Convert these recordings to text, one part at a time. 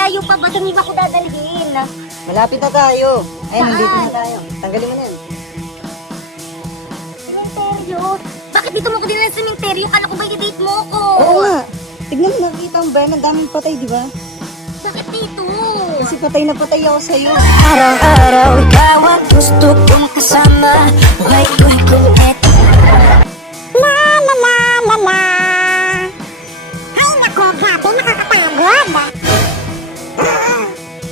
malayo pa ba? Saan mo ba ako dadalhin? Malapit na tayo. Ayun, Saan? nandito na tayo. Tanggalin mo na yan. Sementeryo? Bakit dito mo ko din ng sementeryo? Kala ko ba i-date mo ako? Oo nga. Tignan mo, nakita mo ba? Ang daming patay, di ba? Bakit dito? Kasi patay na patay ako sa'yo. Araw-araw ikaw ang gusto kong kasama. Buhay kong eto. La la la la la. Ay nako, grabe, nakakapagod.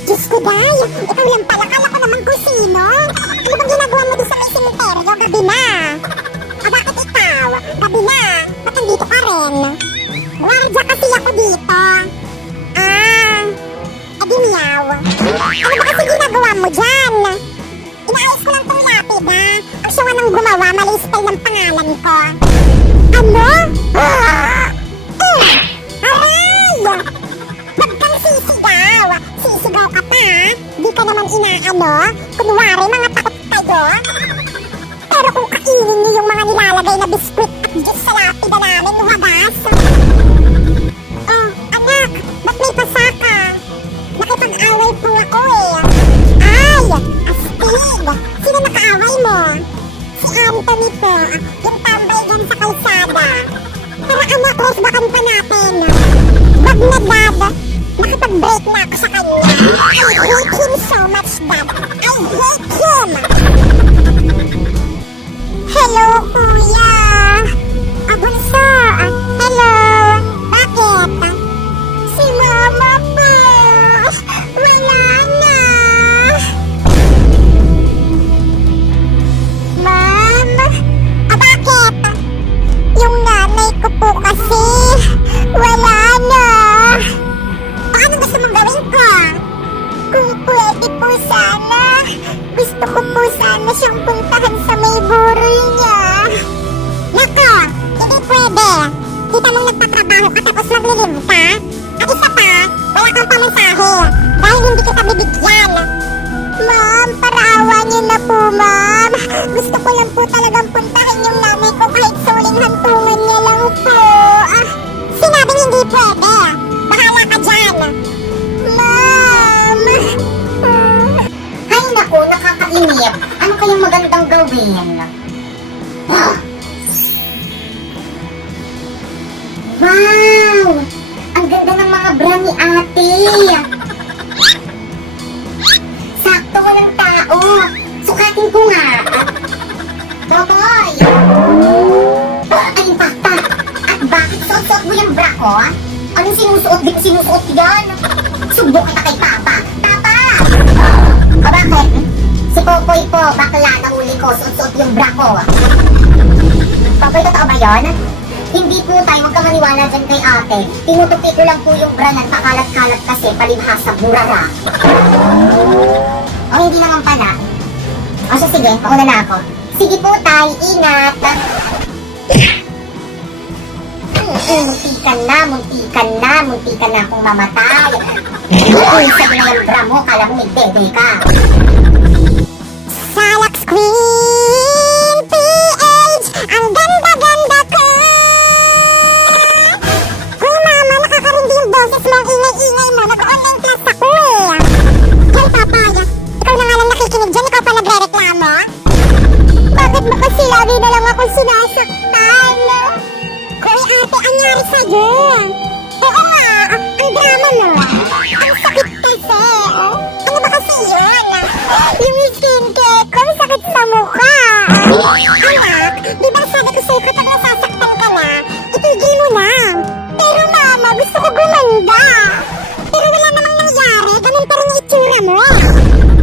Diyos ko, Day, ikaw lang pala. Kala ko naman kung sino. Ano bang ginagawa mo doon sa may sementeryo? Gabi na. Bakit ikaw? Gabi na. Ba't nandito ka rin? Guardia kasi ako dito. Edi miyaw. Ano ba kasi ginagawa mo dyan? Inaayos ko lang tong lapid, ha? Ang siya nga nang gumawa, mali style ng pangalan ko. Ano? Aray! Huwag kang sisigaw. Sisigaw ka pa, ha? Di ka naman inaano. Kunwari, mga takot kayo. Pero kung kainin niyo yung mga nilalagay na biskwit at juice sa lapida namin, wagas. Oh, anak, ba't may pasaka? Nakipag-away po ako eh. Ay, astig. Sino nakaaway mo? Si Anthony po, yung tambay dyan sa kalsada. Tara anak, resbakan pa natin. Wag na, Dad. Nakipag-break na ako sa kanya. I hate him so much, Dad. I hate him. Hello, Kuya. Bunso. Hello. Bakit? Si Mama po. Wala na. Ma'am? Bakit? Yung nanay ko po kasi wala na. Ano gusto mong gawin ko? Kung pwede po sana, gusto ko po sana siyang puntahan sa may burol niya. Nako, hindi pwede. Kita mong nagtatrabaho ka tapos naglilive ka? At isa pa, wala kang pamasahe dahil hindi kita bibigyan. Ma'am, paraawa niyo na po, ma'am. Gusto ko lang po talagang puntahan yung nanay ko kahit suling hantungan niya lang po. Sinabing hindi pwede. Bahala ka dyan. Ma'am. Ay naku, nakakainip. Ano kayang magandang gawin? Wow! Ang ganda ng mga bra ni ate. Sakto, walang tao. Sukatin ko nga. Totoy! Ay, basta. At bakit suot-suot mo yung bra ko? Anong sinusuot? Di ko sinusuot yan. Subo kita kay Papa. Papa! O bakit? Si Popoy po, bakla na huli ko. Suot-suot yung bra ko. Popoy, totoo ba yun? Hindi po tayo, huwag ka maniwala dyan kay ate. Tinutupi ko lang po yung bra na pakalat-kalat kasi palibhasa, burara. O hindi naman pala. O so sige, pauna na ako. Sige po tay, ingat. Munti ka na akong mamatay. Uy, sabi na yung bra mo, kala mo may dede ka. Salax Queen PH, ang ganda-ganda ko. Uy, mama, nakakarindi yung boses mo. Ang ingay-ingay mo. Nag-online class ako eh. Hey, papaya, ikaw na nga lang nakikinig dyan. Ikaw pa nagre-reklamo? Bakit mo kasi lagi na lang akong sinasaktan? Uy, ate, ang nangyari sa'yo? Oo nga, ang drama mo. Ang sakit kasi. Ano ba kasi yun? Yung skincare ko, sakit sa mukha. Anak, di ba sabi ko sa'yo kapag nasasaktan ka na, itigil mo na. Pero mama, gusto ko gumanda. Pero wala namang nangyari, ganun pa rin yung itsura mo.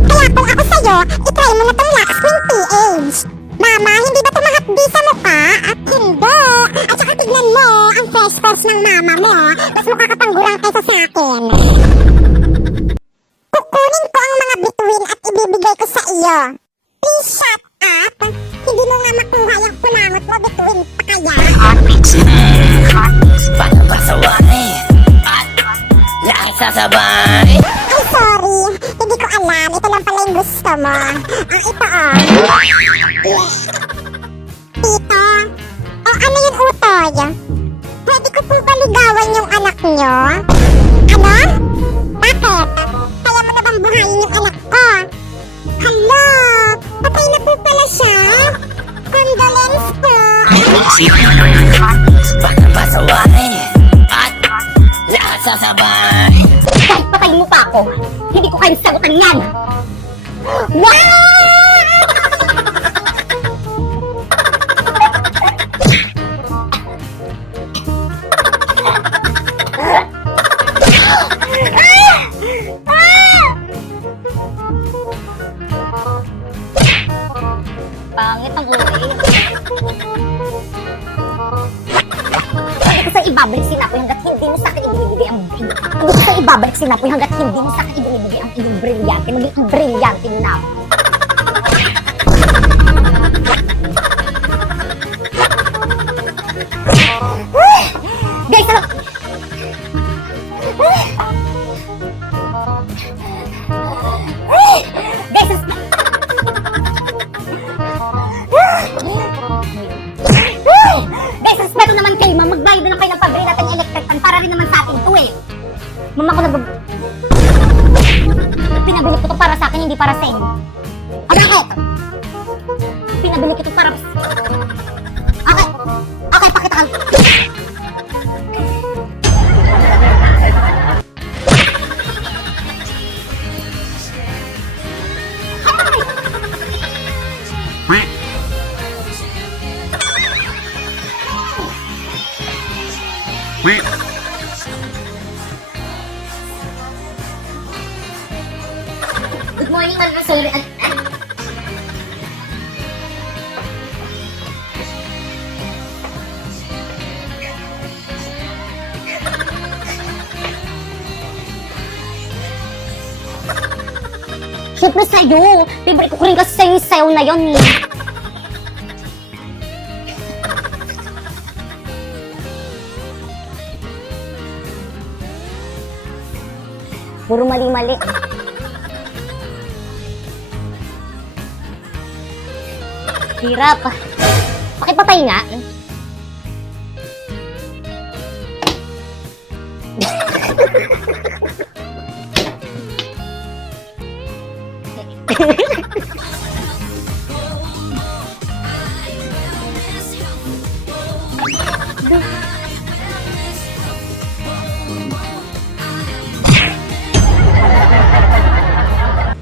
Kaya kung ako sa'yo, itry mo na tong Lax Queen PH. Mama, hindi ba tumahapdi sa mukha? At hindi. At saka tignan mo, ang fresh ng mama mo. Mas mukha ka pang gulang kaysa sa akin. Kukunin ko ang mga bituin at ibibigay ko sa iyo. Please shut up. Hindi mo nga makuha yung kulangot mo, bituin pa kaya? Paano ba sawani? Nakisasabay. Ay, sorry. Hindi ko alam. Ito lang pala yung gusto mo. Ito Tito? Ano yun, utoy? Pwede ko po ba ligawan yung anak nyo? Ano? Bakit? sabay. Kahit patayin mo pa ako, hindi ko kayang sagutan yan! Wow! Pangit ang ulo eh. Hindi ko sa ibabalik si Napoy hanggat hindi mo sa akin ibinibigay ang hindi ko sa ibabalik si Napoy hanggat hindi mo sa akin ibinibigay ang iyong brilyante. Maging ang brilyante mo na ako. Guys, ano? Guys, Guys, respeto naman kayo, ma'am. Magbayad na lang kayo ng pabili natin ng electric fan para rin naman sa atin to eh. Ma'am, ako pinabili ko to para sa akin, hindi para sa inyo. Ah, bakit? Pinabili ko to para... Okay. Okay, pakita ka. Good morning, ma'am. Sorry. Siyempre sa'yo. Favorite ko rin kasi sa'yo yung sayaw na yun eh. Puro mali-mali. Hirap. Pakipatay nga.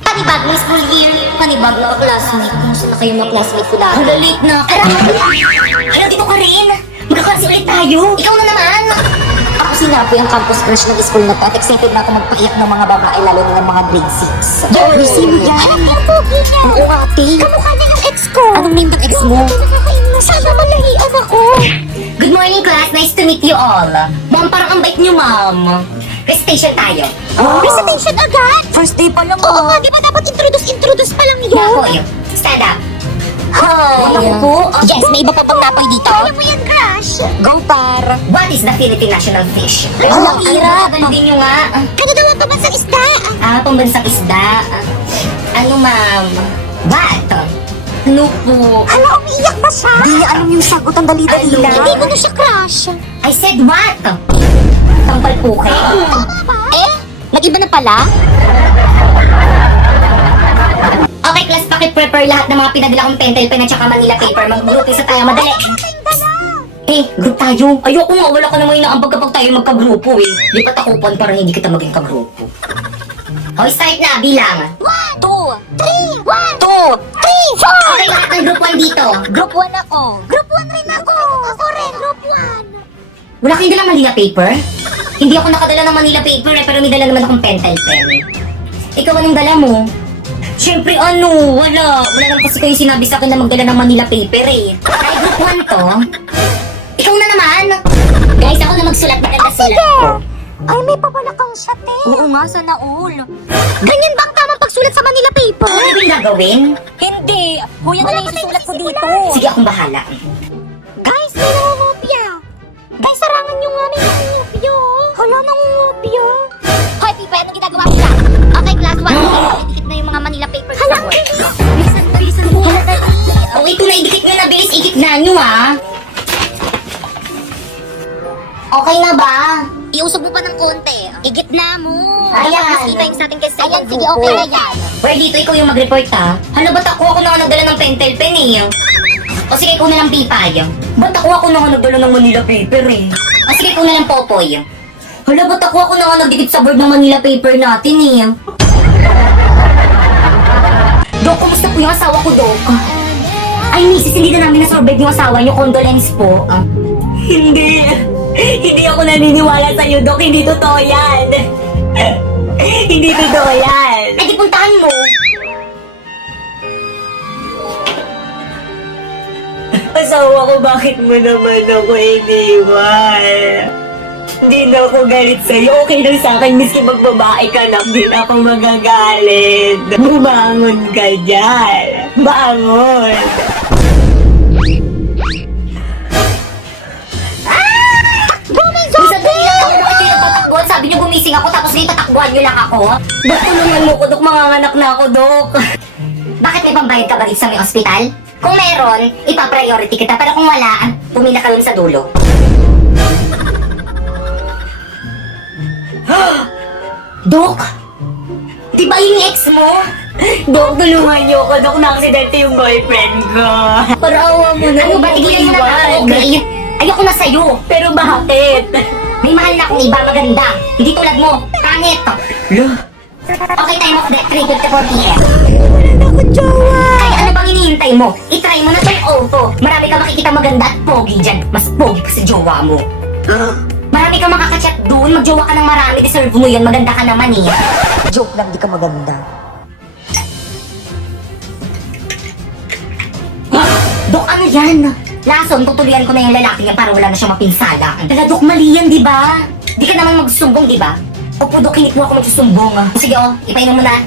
Panibag na school year, panibag na classmate. Kumusta na kayo mga classmate ko lahat? Hala, late na. Hala, dito ka rin. Magkaklase ulit tayo. Ikaw na naman. Ako si Napoy, ang campus crush ng school na to. At excited na ako magpaiyak ng mga babae, lalo na ng mga grade 6. Receive yan. Ang pogi niya. Oo, ate. Kamukha niya ng ex ko. Anong name ng ex mo? Sana malahian ako. Good morning, class. Nice to meet you all. Ma'am, parang ang bait niyo, ma'am. Recitation tayo. Recitation agad? First day pa lang Oo nga, di ba dapat introduce pa lang yun? Ako yun. Stand up. Hi! po. Yes, may iba pa pang Napoy dito. Kaya mo yan, crush. Go, Tar! What is the Philippine national fish? Ang hirap. Gandin nyo nga. Kanina nga pambansang isda. Ah, pambansang isda. Ano, ma'am? What? Ano po? Ano, umiiyak ba siya? Di niya alam yung sagot, ang dali-dali Ano? lang. Hindi mo na siya crush. I said what? Tampal po kayo. Nag-iba na pala? Okay, class, pakip-prepare lahat ng mga pinadala kong pentel pen at saka Manila paper. Mag-group isa tayo, madali. Eh, group tayo. Ayoko nga, wala ka naman inaambag kapag tayo magka-grupo eh. Lipat ako pon para hindi kita maging ka-grupo. Okay, start na, bilang. 1, 2, 3, 1, 2! 3, 4. Okay, lahat ng group 1 dito. Group 1 ako. Group 1 rin ako. Ako rin, group 1. Wala kayong dalang Manila paper? Hindi ako nakadala ng Manila paper eh, pero may dala naman akong pentel pen. Ikaw, anong dala mo? Siyempre ano, wala. Wala lang kasi kayo sinabi sa akin na magdala ng Manila paper eh. Ay, group 1 to. Ikaw na naman. Guys, ako na magsulat. Maganda sulat ko. Ay, may papala kang shot eh. Oo nga, sana all. Ganyan ba ang tamang pagsulat sa Manila paper? Ano ba yung gagawin? Hindi! Kuya na lang isusulat ko dito. Sige, akong bahala. Guys, may nangungopia. Guys, sarangan nyo nga, may nangungopia. Hala, nangungopia. Hoy, Pipa, anong ginagawa mo dyan? Okay, class 1. Idikit na yung mga Manila papers. Hala, ko. bilisan mo. Okay, kung naidikit nyo na, bilis, ikit na nyo ah. Okay na ba? Iusog mo pa ng konti. Igitna mo. Ayan. Dapat mas kita yung sa ating kasi. Ayan, sige, okay na yan. Well, dito ikaw yung mag-report ha. Hala, ba't ako na nagdala ng pentel pen eh? O sige, ikaw na lang Pipay. Ba't ako na nagdala ng Manila paper eh? O sige, ikaw na lang Popoy. Hala, ba't ako na nga nagdikit sa board ng Manila paper natin eh? Dok, kumusta po yung asawa ko, Dok? Ay, misis, hindi na namin na-survive yung asawa niyo. Condolence po. Hindi. Hindi ako naniniwala sa'yo, Dok. Hindi totoo yan. Hindi totoo yan. Ay, di puntahan mo. Asawa ko, bakit mo naman ako iniwan? Hindi na ako galit sa'yo. Okay lang sa akin, miski magbabae ka na, di na ako magagalit. Bumangon ka dyan. Bangon. Sabi niyo gumising ako tapos dito tatakbuhan niyo lang ako? Dok, tulungan mo ko, Dok. Manganganak na ako, Dok. Bakit may pambayad ka ba dito sa may ospital? Kung meron, ipa-priority kita. Pero kung wala, pumila ka dun sa dulo. Dok! Di ba yung ex mo? Dok, tulungan niyo ako. Dok, na-aksidente yung boyfriend ko. Parawa mo na. Ano ba? Tigilan mo na ako, okay? Ayoko na sa'yo. Pero bakit? May mahal na akong iba maganda. Hindi tulad mo. Pangit. Okay, time of death, 3:54 p.m. Wala na akong jowa. Ay, ano bang hinihintay mo? I-try mo na tong auto. Marami kang makikita maganda at pogi dyan. Mas pogi pa sa jowa mo. Marami kang makakachat doon. Magjowa ka ng marami. Deserve mo yun. Maganda ka naman eh. Joke lang, di ka maganda. Dok, ano yan? Lason, tutuloyan ko na yung lalaki niya para wala na siyang mapinsala. Taga, Dok, mali yan, di ba? Di ka naman magsusumbong, di ba? Opo, Dok, hindi mo ako magsusumbong. Sige, oh, ipainom mo na.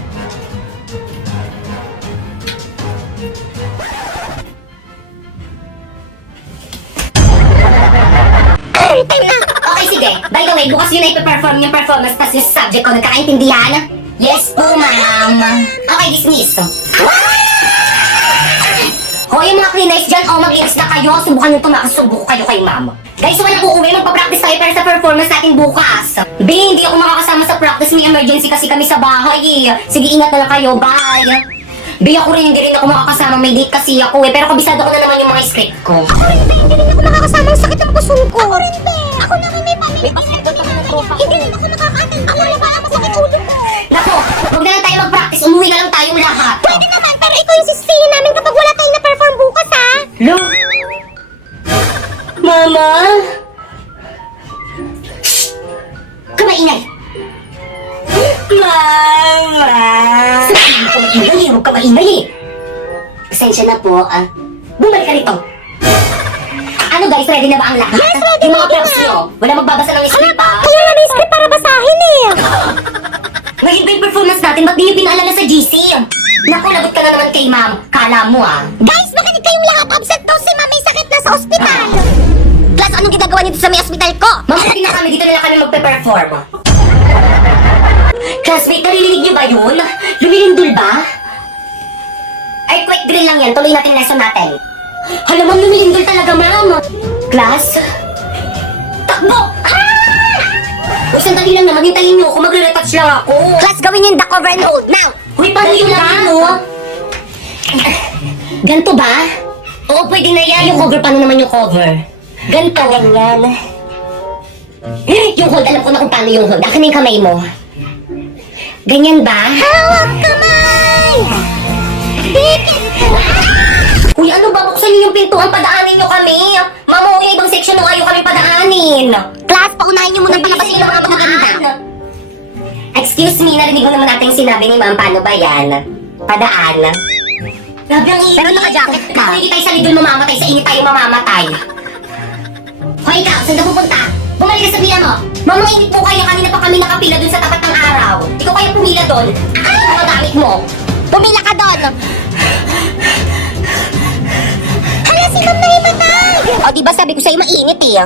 Okay, sige. By the way, bukas yun na ipaperform yung performance pas yung subject ko. Nagkakaintindihan? Yes po, ma'am. Okay, dismiss. O, yung mga cleaners dyan, maglinis na kayo. Subukan nyo ito, makasubok kayo kay ma'am. Guys, walang uuwi. Magpa-practice tayo para sa performance natin bukas. B, hindi ako makakasama sa practice. May emergency kasi kami sa bahay eh. Sige, ingat na lang kayo. Bye. B, ako rin, hindi rin ako makakasama. May date kasi ako eh. Pero kabisado ko na naman yung mga script ko. Ako rin, be. Hindi rin ako makakasama. Ang sakit ang puso ko. Ako rin, be. Ako na rin, may pamilya. Hindi rin ako nakaka-attend. Ako na ba? Masakit ulo ko. Nako, huwag na lang tayo mag-practice. Umuwi na lang tayong lahat. Pwede naman, pero ikaw yung sisihin namin kapag wala tayong na-perform bukas, ha? Lo? Mama? Kamaingay! Mama! Huwag ka maingay eh! Pasensya na po, bumalik ka rito! Ano guys, ready na ba ang lahat? Yes, ready, yung mga ready props na. nyo, wala magbabasa ng script ah! Kaya na may script para basahin, eh. Ngayon ba yung performance natin? Ba't di nyo pinaalala sa GC? Naku, lagot ka na naman kay ma'am. Kala mo Guys, makinig kayong lahat. Absent daw si ma'am. May sakit na sa ospital. Class, anong ginagawa niyo sa may ospital ko? Mamahalin na kami, dito na lang kami magpe-perform. Classmate, naririnig niyo ba yun? Lumilindol ba? Earthquake drill lang yan, tuloy natin lesson natin. Hala, ma'am, lumilindol talaga, ma'am. Class? Takbo! Uy, sandali lang naman, hintayin niyo ako, magre-retouch lang ako. Class, gawin niyo yung duck cover and hold now. Uy, paano yung lang mo? Ganto ba? Oo, pwede na yan. Yung cover, paano naman yung cover? Ganto. Ganyan. Yung hold, alam ko na kung paano yung hold. Akin na yung kamay mo. Ganyan ba? Hawak kamay! Dikit! Uy, ano ba? Buksan niyo yung pintuan, padaanin niyo kami. Mama, yung ibang section nung ayaw kami padaanin. Class, paunahin niyo muna palabasin yung mga maganda. Excuse me, narinig mo naman natin yung sinabi ni ma'am. Paano ba yan? Padaan. Grabe ang init. Pero naka-jacket ka. Hindi tayo sa lidol mamamatay, sa init tayo mamamatay. Hoy, ikaw, saan ka pupunta? Bumalik ka sa villa mo. Ma'am, ang init po kayo. Kanina pa kami nakapila dun sa tapat ng araw. Ikaw kaya pumila dun. Ano gamit mo? Pumila ka doon! Hala, si ma'am na himatay! O, diba sabi ko sa'yo mainit eh.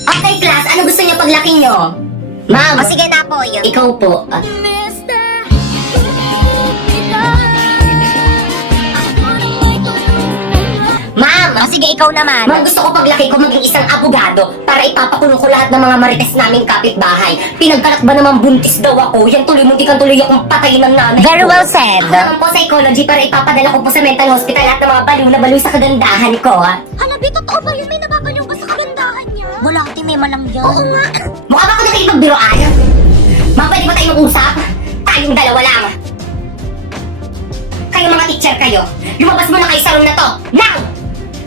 Okay, class. Ano gusto niyo paglaki niyo? Ma'am. O sige na po, yun. Ikaw po. Ma'am. O sige, ikaw naman. Ma'am, gusto ko paglaki ko maging isang abogado para ipapakulong ko lahat ng mga marites naming kapitbahay. Pinagkalak ba naman buntis daw ako? Yan tuloy mo, di kang tuloy akong patayin ng nanay Very ko. well said. Ako naman po psychology para ipapadala ko po sa mental hospital lahat ng mga baliw na baliw sa kagandahan ko. Hala, Bi, totoo ba yun? May nababaliw ba sa kagandahan niya? Wala, ate, may Problema lang yan. Oo nga. Mukha ba ako na kayo magbiroan? Mga pwede ba tayo mag-usap? Tayong dalawa lang. Kayo mga teacher kayo, lumabas muna kayo sa room na to. Now!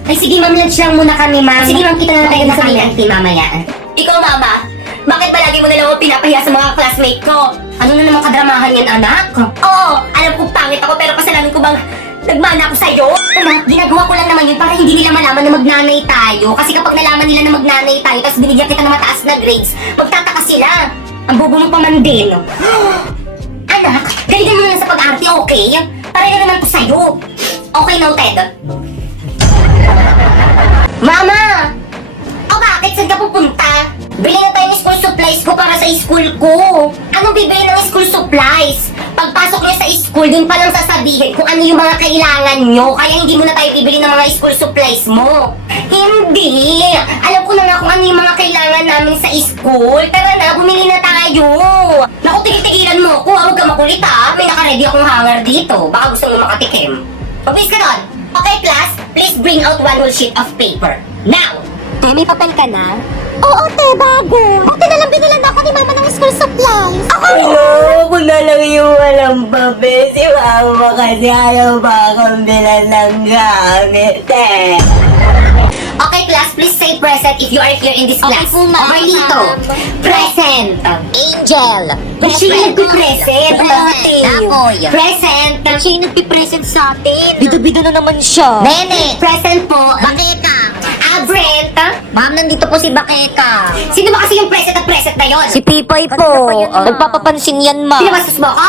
Ay sige ma'am, lunch lang muna kami ma'am. Sige ma'am, kita na tayo sa kantin mamaya. Ikaw mama, bakit ba lagi mo na lang ako pinapahiya sa mga classmate ko? Ano na naman kadramahan yan anak? Oo, alam ko pangit ako pero kasalanan ko bang nagmana ako sa'yo? Anak, ginagawa ko lang naman yun para hindi nila malaman na magnanay tayo. Kasi kapag nalaman nila na magnanay tayo tapos binigyan kita ng mataas na grades, magtataka sila. Ang bobo mo pa man din. Anak, galingan mo na lang sa pag-arte, okay? Pareho naman ko sa'yo. Okay, noted. Mama! O bakit? Saan ka pupunta? Bili na tayo ng school supplies ko para sa school ko. Anong bibili ng school supplies? Pagpasok niya sa school, din palang sasabihin kung ano yung mga kailangan nyo. Kaya hindi mo na tayo bibili ng mga school supplies mo. Hindi! Alam ko na nga kung ano yung mga kailangan namin sa school. Tara na, bumili na tayo. Naku, tigil-tigilan mo ko. Huwag ka makulit ha. May nakaready akong hanger dito. Baka gusto mo makatikim. Pabilis ka doon. Okay, class? Please bring out one whole sheet of paper. Now! Te, may papel ka na? Oo, te, bago. Buti na lang binilan ako ni mama ng school supplies. Ako na lang yung walang papel. Si mama kasi ayaw ba akong bilan ng gamit eh. Okay, class, please say present if you are here in this class. po, ma'am. Over dito. Present. Angel! Siya yung nagpipresent. Apoy! Present. Siya yung nagpipresent sa atin! Bida-bida na naman siya! Nene. Present po. Bakeka! Brent. Ma'am, nandito po si Bakeka! Sino ba kasi yung present at present na yon? Si Pipay po! Nagpapapansin yan, ma'am! Pinabastos mo ako?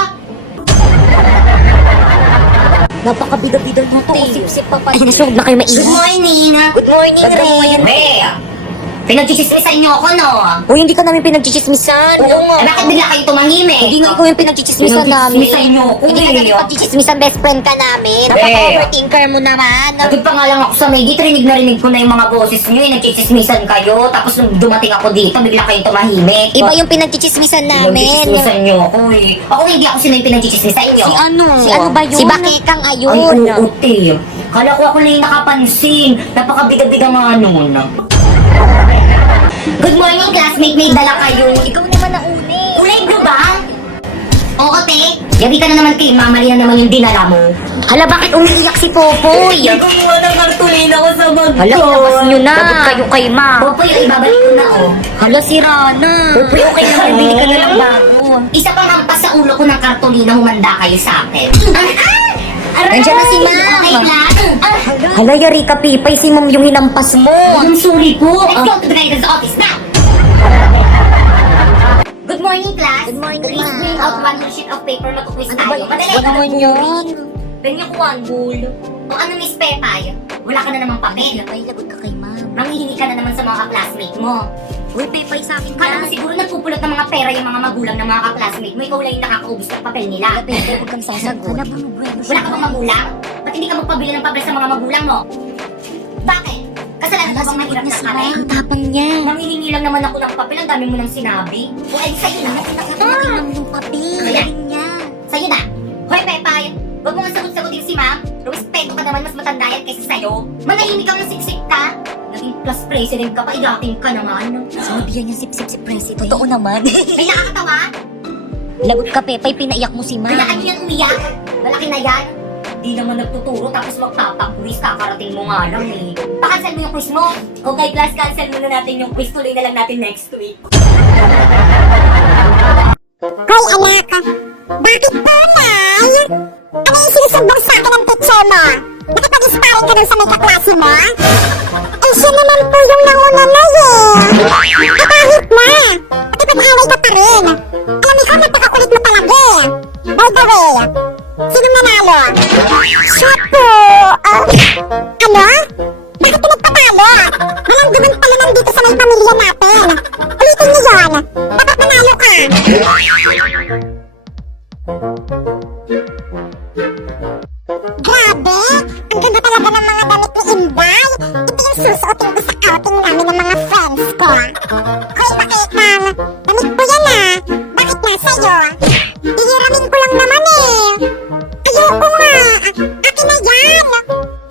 Napakabida-bida mo, te! Sip-sip pa pa! Ay, nasunod na kayo Good mainit! morning. Good morning, Ray! Hey, pinagchichismisan niyo ako, no? Uy, hindi ka namin pinagchichismisan! Eh, bakit bigla kayo tumangimik? Hindi nga ikaw yung pinagchichismisan namin! Pinagchichismisan niyo ako, Hindi ka eh. namin pinagchichismisan, best friend ka namin! Napaka-overthinker mo naman! Nagod pa nga lang ako sa may gate, rinig ko na yung mga boses niyo, nagchichismisan kayo, tapos nung dumating ako dito, bigla kayong tumahimik. Iba yung pinagchichismisan namin! Pinagchichismisan niyo ako eh. Ako hindi ako sino yung pinagchichismisan niyo. Si ano? Si ano ba yun? Si Bakekang Ay, ayun! oo, te. Kala ko ako na yung nakapansin. Napakabiga-biga nga nun. Good morning, classmate. May dala kayo. Ikaw naman na uni! Ulay ko ba? Oo, te. Yabi ka na naman kay mamali na naman yung dinala mo. Hala, bakit umiiyak si Popoy? Kumuha ng kartulina ko sa bag Hala, ko. ilabas nyo na! Lagot kayo kay ma! Popoy, ibabalik ko na, oh. Hala, si Rana! Popoy, okay naman, bili ka na lang bago! Isa pang hampas sa ulo ko ng kartolina, humanda kayo sa akin. Nandiyan na si Ma'am. Okay, class. Hala, yari ka, Pipay, si Ma'am yung hinampas mo! I'm sorry po. Let's go to the guidance office now. Good morning, class. Good morning, Please ma'am. bring out one sheet of paper. Mag-quiz tayo. Madali. Ano naman yun? Bigyan ko one bowl. O ano, Miss Pepay? Wala ka na namang papel. Ay, lagot ka kay Ma'am. Manghihingi ka na naman sa mga classmate mo. Uy, Pipay sa akin Kala mo yan! siguro nagpupulot ng mga pera yung mga magulang ng mga ka-classmate mo. Ikaw lang yung nakakaubos ng papel nila. Pipay, huwag kang sasagot. Wala bang bueno Wala ka bang magulang? Ba't hindi ka magpabili ng papel sa mga magulang mo? Bakit? Kasalanan mo bang mahirap na kami? Ang tapang niya! Manghihingi lang naman ako ng papel. Ang dami mo nang sinabi. O ay, sa'yo na. Nakakamakin lang yung papel! Kaya? Galing niya! Sa'yo na. Hoy, Pepay. Huwag mo nga sagot-sagutin si ma'am. Respeto ka naman, mas matanda yan kaysa sa'yo. Manahimik kang siksik ka. Naging class president ka pa, igating ka naman. Sinabihan niya sip-sip si Presi. Totoo naman. May nakakatawa? Lagot ka, Pepay. Pinaiyak mo si Ma'am. Kailangan niyo yan umiyak. Malaki na yan. Di naman nagtuturo tapos magtapag-quiz. Kakarating mo nga lang eh. Pa-cancel mo yung quiz mo. Okay, class, cancel muna natin yung quiz. Tuloy na lang natin next week. Hoy, anak. Bakit tunay? Ano yung sinusumbong sa akin ng teacher mo? Nakipag-sparring ka dun sa may kaklase mo? Eh, siya naman po yung nauna na eh. Eh, kahit na. Nakipag-away ka pa rin. Alam mo, napakakulit mo talaga eh. By the way, sino nanalo? Siya po. Ano? Bakit pinagpatalo? Walang duman pala nandito sa may pamilya natin. Ulitin niyo yun. Dapat nanalo ka. Grabe! Ang ganda talaga ng mga damit ni Inday. Ito yung susuotin ko sa outing namin ng mga friends ko. Hoy, Bakekang! Damit ko yan ah! Bakit nga sa'yo? Ihiramin ko lang naman eh! Ayoko nga! Akin na yan!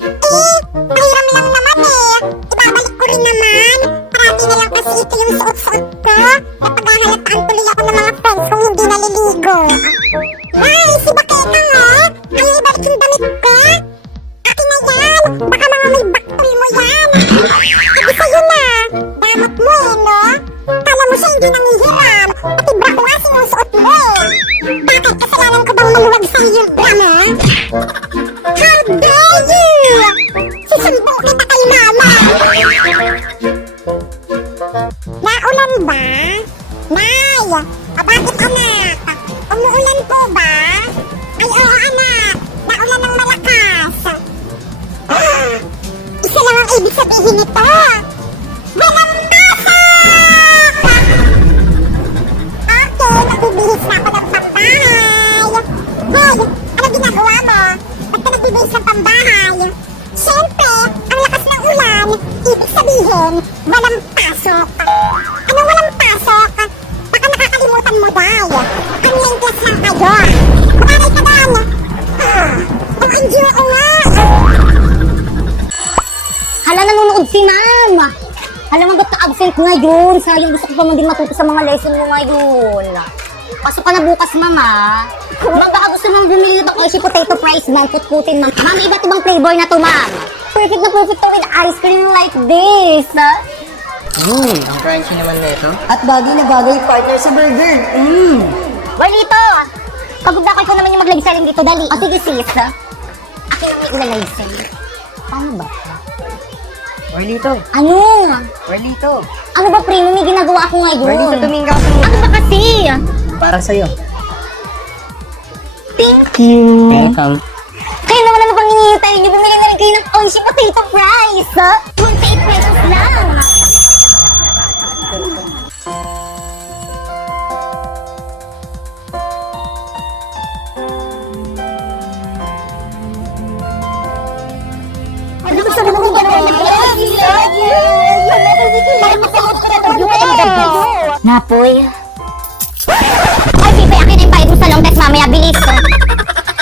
Eh, pahiram lang naman eh! Ibabalik ko rin naman! Parati na lang kasi ito yung suot maluwag sa iyo yung bra mo? How dare you! Sisumbong kita kay mama! Naulan ba? Nay! Bakit anak? Umuulan po ba? Ay oo anak! Naulan ng malakas! Isa lang ang ibig sabihin nito! Walang pasok! Okay, nagbibihis na ako ng pambahay! Hoy! Ano ginagawa mo? Ba't ka nagbibihis ng pambahay? Siyempre, ang lakas ng ulan, ibig sabihin, walang pasok! Ano walang pasok? Baka nakakalimutan mo, Day! Online class lang kayo! Makaray ka doon! Ang andiyo ko nga! Hala, nanonood si ma'am. Hala, ba't ka-absent ngayon? Sayang, gusto ko pa man din matuto sa mga lesson mo ngayon. Pasok ka na bukas, mama. Ma'am, baka gusto mong bumili ng Oishi Potato Fries, ma'am. Putputin, ma'am. Ma'am, iba't ibang flavor na to, ma'am. Perfect na perfect to with ice cream like this. Ang crunchy naman nito. At bagay na bagay partner sa burger. Walito! Pagod na ko, ikaw naman yung maglagay dito. Dali. O sige, sis. Akin ang may ilalagay sa'yo. Paano ba? Orlito. Ano? Orlito. Ano ba, primo? May ginagawa ako ngayon. Orlito, tumingin ka sa Ano ba kasi? Para sa'yo. Thank you. Welcome. Kayo naman ano bang hinihintay niyo? Bumili na rin kayo ng Oishi Potato Fries. 28 pesos lang. Ano ba sabi mo Napoy. Ay, Pipe, akin yung bayad mo sa long test mamaya. Bilis.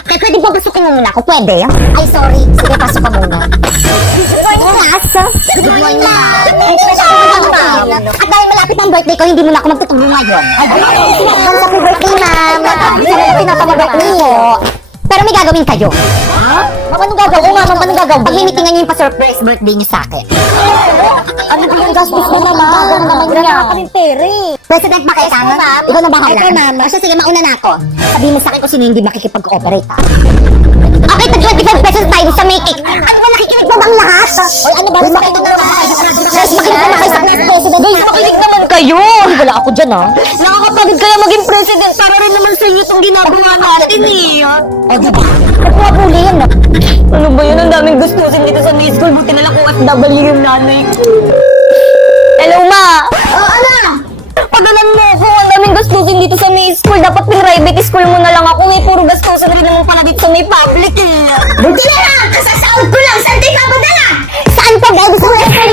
Kaya pwede ba basukin mo muna ako? Pwede? Ay, sorry. Sige, pasok ka muna. Good morning, class. Good morning, ma'am. At dahil malapit ang birthday ko, hindi mo na ako magtutubo ngayon. Happy birthday, ma'am. Pinapamag-birthday mo. Pero may gagawin kayo. Ha? Ma'am, anong gagawin? Oo nga, ma'am, anong gagawin? Pag-meetingan niyo yung pa-surprise birthday niyo sa akin. Ano ba yung gastos mo naman? Wala na ka rin pere. President ba kayo? Ikaw na bahala. Ito, ma'am. Basta sige, mauna na ako. Sabihin mo sa akin kung sino hindi makikipag-cooperate, ha? Okay, tag-25 pesos tayo sa may cake. At ba nakikinig mo bang lahat? Oy, ano ba? Mas makinig naman kayo. Mas makinig naman kayo sa next president. Guys, makinig naman kayo. Wala ako dyan, ha? Nakakapagod kaya maging president. Para rin naman sa inyo itong ginagawa natin, eh. O, diba? Nagpapuli yan, no? Ano ba yun? Ang daming gustusin dito sa may school. Buti na lang kung FW yung nanay ko. Hello, ma! Ano? Pagalan mo ako. Ang daming gastusin dito sa may school. Dapat private school mo na lang ako. May puro gastusin rin naman pala dito sa may public, eh. Buti na lang! Kasasaod ko lang! Saan tayo papadala? Saan pa ba? Gusto ko lang sa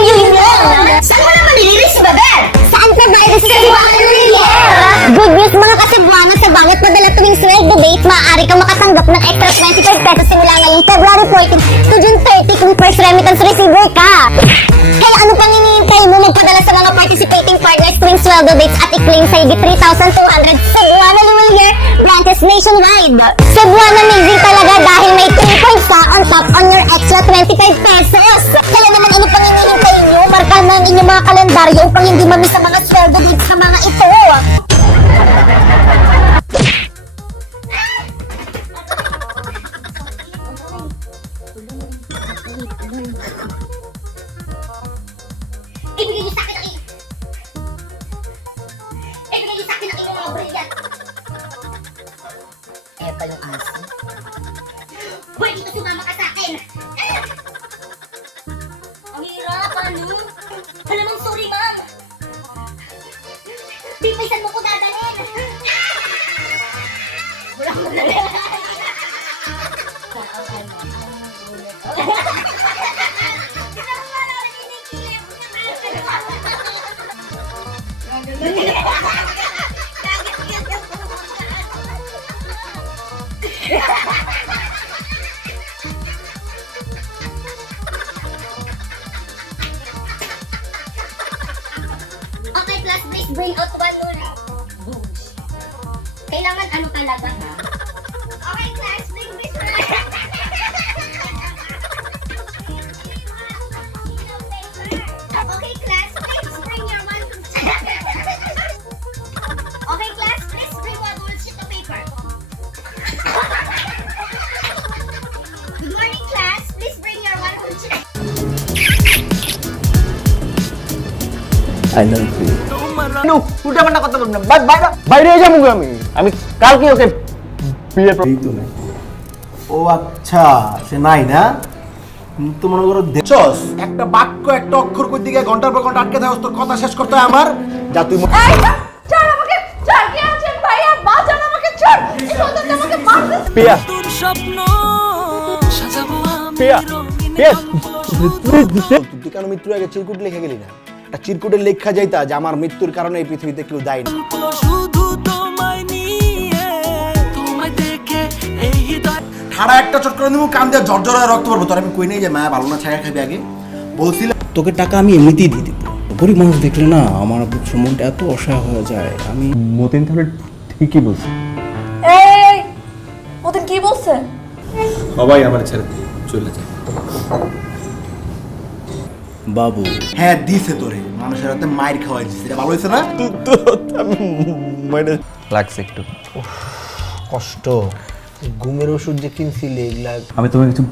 Saan mo naman nililis si Babel? Saan pa ba? Gusto ko Good news mga kasagwana sa bawat padala tuwing sweldo date, maaari kang makatanggap ng extra 25 pesos simula ngayong February 14 to June 30 kung first remittance receiver ka. Kaya ano pang hinihintay mo? Magpadala sa mga participating partners tuwing sweldo dates at i-claim sa higit 3,200 Cebuana New Year branches nationwide. Cebuana amazing talaga dahil may 3 points ka on top on your extra 25 pesos. Kaya naman ano pang hinihintay nyo? Markahan na ang inyong mga kalendaryo upang hindi mamiss sa mga sweldo dates sa mga ito. Ibigay niyo sa akin ang Ibigay niyo sa akin ang inyong mga brilliant. Eto yung aso. Hoy, dito sumama ka sa akin. Ang hirap, ano? Alam sorry, ma'am. Di pa isan mo ko dadalhin. Wala ko dadalhin. Okay, class, please bring out one more. Kailangan ano talaga, ha? Okay, class, bring this one. Okay, class, please bring your one. Okay, class, please bring one more sheet of paper. I love you. উল্টা পাল্টা কথা বলবেন না, বাইরে যাবো আমি কালকে ওকে বিয়ে ও আচ্ছা, সে নাই না? তো মনে করো দেখছস একটা বাক্য একটা অক্ষর কই দিকে ঘন্টার পর ঘন্টা আটকে থাকস, তোর কথা শেষ করতে হয় আমার। যা তুই পিয়া পিয়া পিয়া তুই কেন মৃত্যুর আগে চিরকুট লিখে গেলি না? একটা চিরকুটে লেখা যাইতা যে আমার মৃত্যুর কারণে এই পৃথিবীতে কেউ দায়ী না। ঠাড়া একটা চট করে দিব, কান দিয়ে ঝরঝর হয়ে রক্ত পড়বো। তোর আমি কই নাই যে মায়া ভালো না, ছায়া খাবি আগে বলছিলাম। তোকে টাকা আমি এমনিতেই দিয়ে দিব। গরিব মানুষ দেখলে না আমার মনটা এত অসহায় হয়ে যায়। আমি মতিন তাহলে ঠিকই বলছে। এই মতন কি বলছে? সবাই আমার ছেড়ে চলে যায়। বাবু হ্যাঁ দিছে তোরে, মানুষের হাতে মাইর খাওয়াই দিছে, এটা ভালো হয়েছে না? লাগছে একটু কষ্ট, ঘুমের ওষুধ যে কিনছিলে এগুলা। আমি তোমাকে কিছু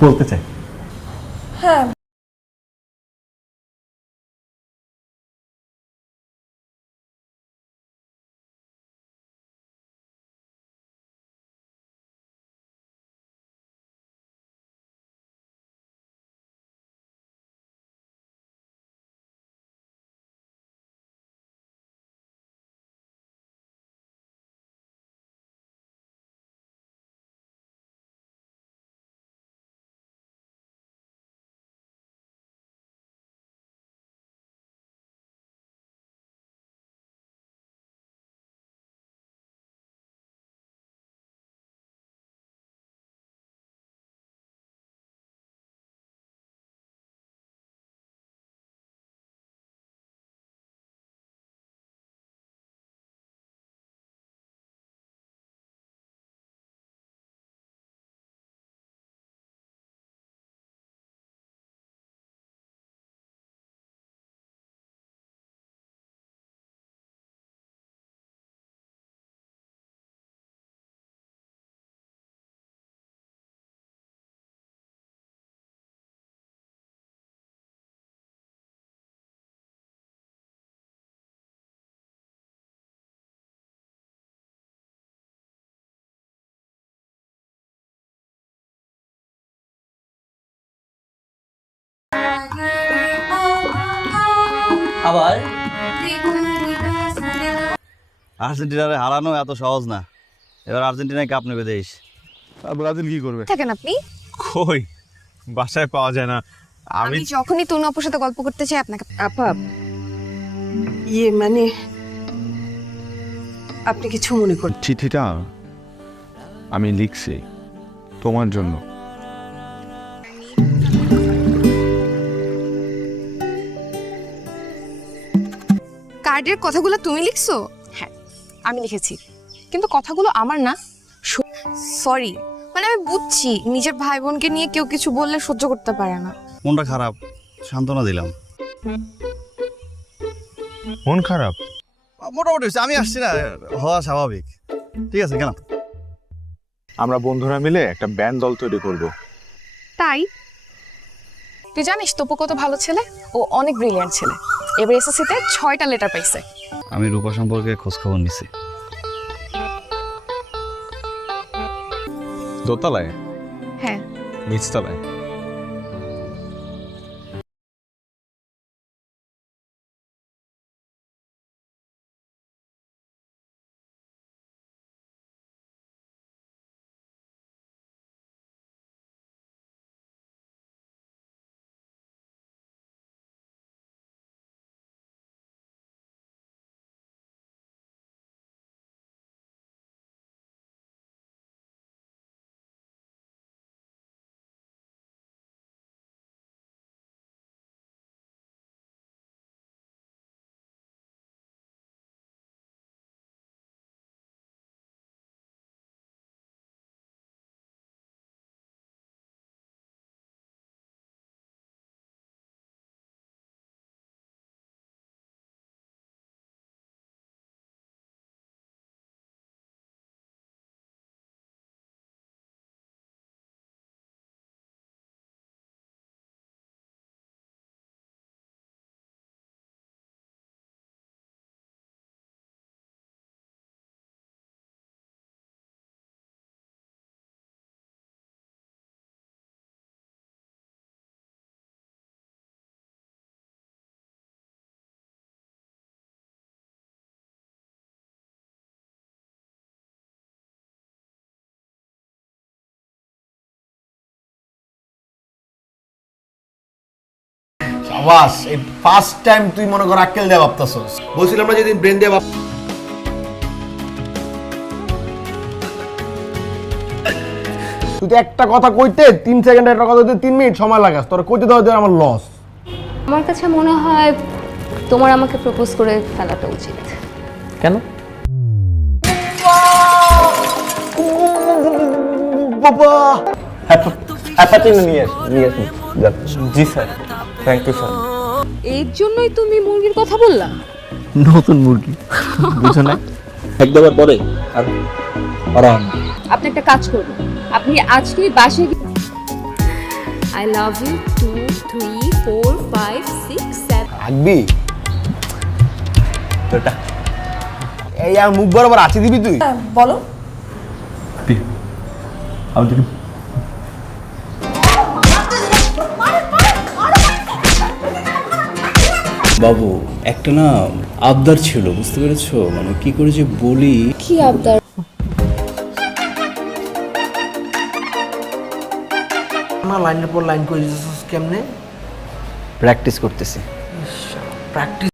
বলতে চাই। হ্যাঁ আবার আর্জেন্টিনারে হারানো এত সহজ না। এবার আর্জেন্টিনায় কাপ নেবে দেশ। আর ব্রাজিল কি করবে? থাকেন আপনি। কই বাসায় পাওয়া যায় না। আমি যখনই তনু আপুর সাথে গল্প করতে চাই আপনাকে আপা মানে আপনি কিছু মনে করেন? চিঠিটা আমি লিখছি তোমার জন্য। কার্ডের কথাগুলো তুমি লিখছো? হ্যাঁ আমি লিখেছি, কিন্তু কথাগুলো আমার না। সরি, মানে আমি বুঝছি নিজের ভাই বোনকে নিয়ে কেউ কিছু বললে সহ্য করতে পারে না। মনটা খারাপ, সান্ত্বনা দিলাম। মন খারাপ? মোটামুটি হচ্ছে, আমি আসছি না, হওয়া স্বাভাবিক। ঠিক আছে কেন? আমরা বন্ধুরা মিলে একটা ব্যান্ড দল তৈরি করব। তাই তুই জানিস তপু কত ভালো ছেলে, ও অনেক ব্রিলিয়ান্ট ছেলে। এবার এসএসসিতে 6টা লেটার পাইছে। আমি রূপা সম্পর্কে খোঁজ খবর নিছি। দোতলায়? হ্যাঁ নিচতলায়? সাবাস, এই ফার্স্ট টাইম তুই মনে কর আক্কেল দেয়া ভাবতাছস। বলছিলাম না যেদিন ব্রেন দিয়ে ভাব। তুই তো একটা কথা কইতে 3 সেকেন্ড, একটা কথা কইতে 3 মিনিট সময় লাগাস, তোর কইতে দাও আমার লস। আমার কাছে মনে হয় তোমার আমাকে প্রপোজ করে ফেলাটা উচিত। কেন? বাবা অ্যাপাচিনো নিয়ে আসুন। জি স্যার, থ্যাংক ইউ স্যার। এর জন্যই তুমি মুরগির কথা বললা? নতুন মুরগি বুঝো না, একবার পরে আর আরাম। আপনি একটা কাজ করবেন, আপনি আজকে বাসায় আই লাভ ইউ 2 3 4 5 6 7 আগবি তোটা এই আর মুখ বরাবর আছি দিবি তুই? বলো। আমি তোকে বাবু একটা না আবদার ছিল, বুঝতে পেরেছো? মানে কি করে যে বলি। কি আবদার? আমার লাইনের পর লাইন করে দিছিস কেমনে? প্র্যাকটিস করতেছি। প্র্যাকটিস